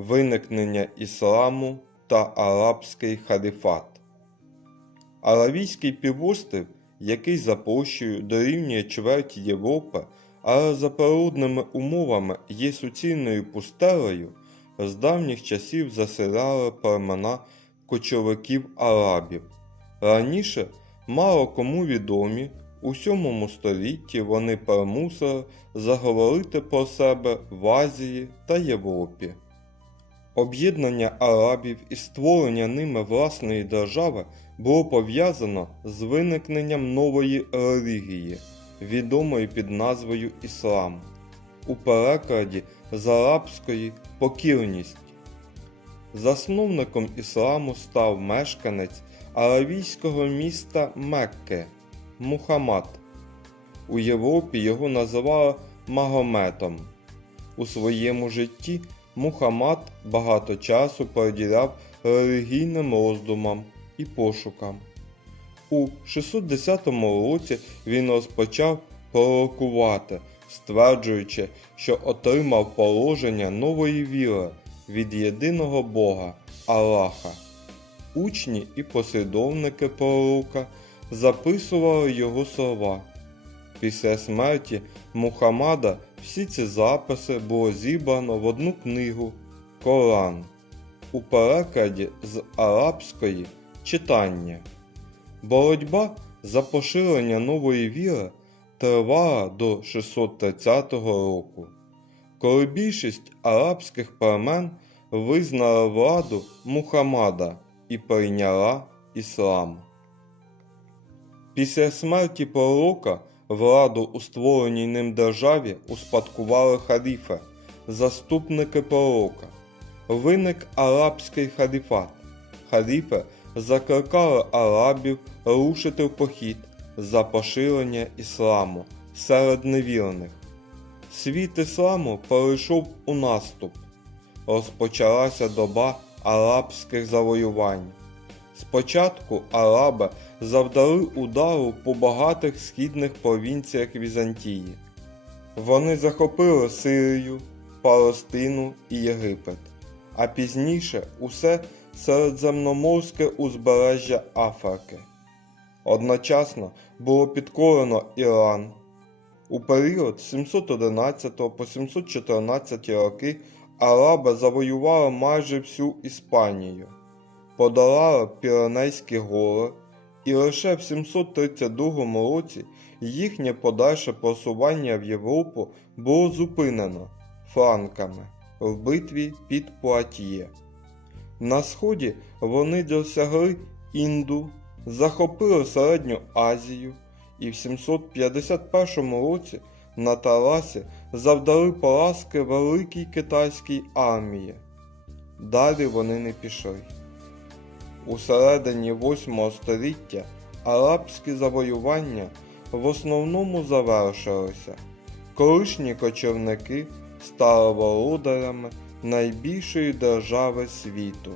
виникнення ісламу та арабський халіфат. Аравійський півострів, який за площею дорівнює чверті Європи, але за природними умовами є суцільною пустелею, з давніх часів заселяли племена кочовиків арабів. Раніше мало кому відомі, у сьомому столітті вони примусили заговорити про себе в Азії та Європі. Об'єднання арабів і створення ними власної держави було пов'язано з виникненням нової релігії, відомої під назвою Іслам, у перекладі з арабської покірність. Засновником ісламу став мешканець аравійського міста Мекке Мухаммад. У Європі його називали Магометом. У своєму житті Мухаммад багато часу приділяв релігійним роздумам і пошукам. У 610 році він розпочав пророкувати, стверджуючи, що отримав положення нової віри від єдиного Бога Аллаха. Учні і послідовники пророка записували його слова. Після смерті Мухаммада всі ці записи було зібрано в одну книгу Коран у перекладі з арабської читання. Боротьба за поширення нової віри тривала до 630 року, коли більшість арабських племен визнала владу Мухаммада і прийняла іслам. Після смерті пророка владу у створеній ним державі успадкували халіфи, заступники пророка. Виник арабський халіфат. Халіфи закликали арабів рушити в похід за поширення ісламу серед невірних. Світ ісламу перейшов у наступ. Розпочалася доба арабських завоювань. Спочатку араби завдали удару по багатих східних провінціях Візантії. Вони захопили Сирію, Палестину і Єгипет, а пізніше усе середземноморське узбережжя Африки. Одночасно було підкорено Іран. У період з 711 по 714 роки араби завоювали майже всю Іспанію, подолали Піренейські гори, і лише в 732 році їхнє подальше просування в Європу було зупинено франками в битві під Пуатьє. На сході вони досягли Інду, захопили Середню Азію і в 751 році на Тарасі завдали поразки великій китайській армії. Далі вони не пішли. У середині 8 століття арабські завоювання в основному завершилися. Колишні кочівники стали володарями найбільшої держави світу.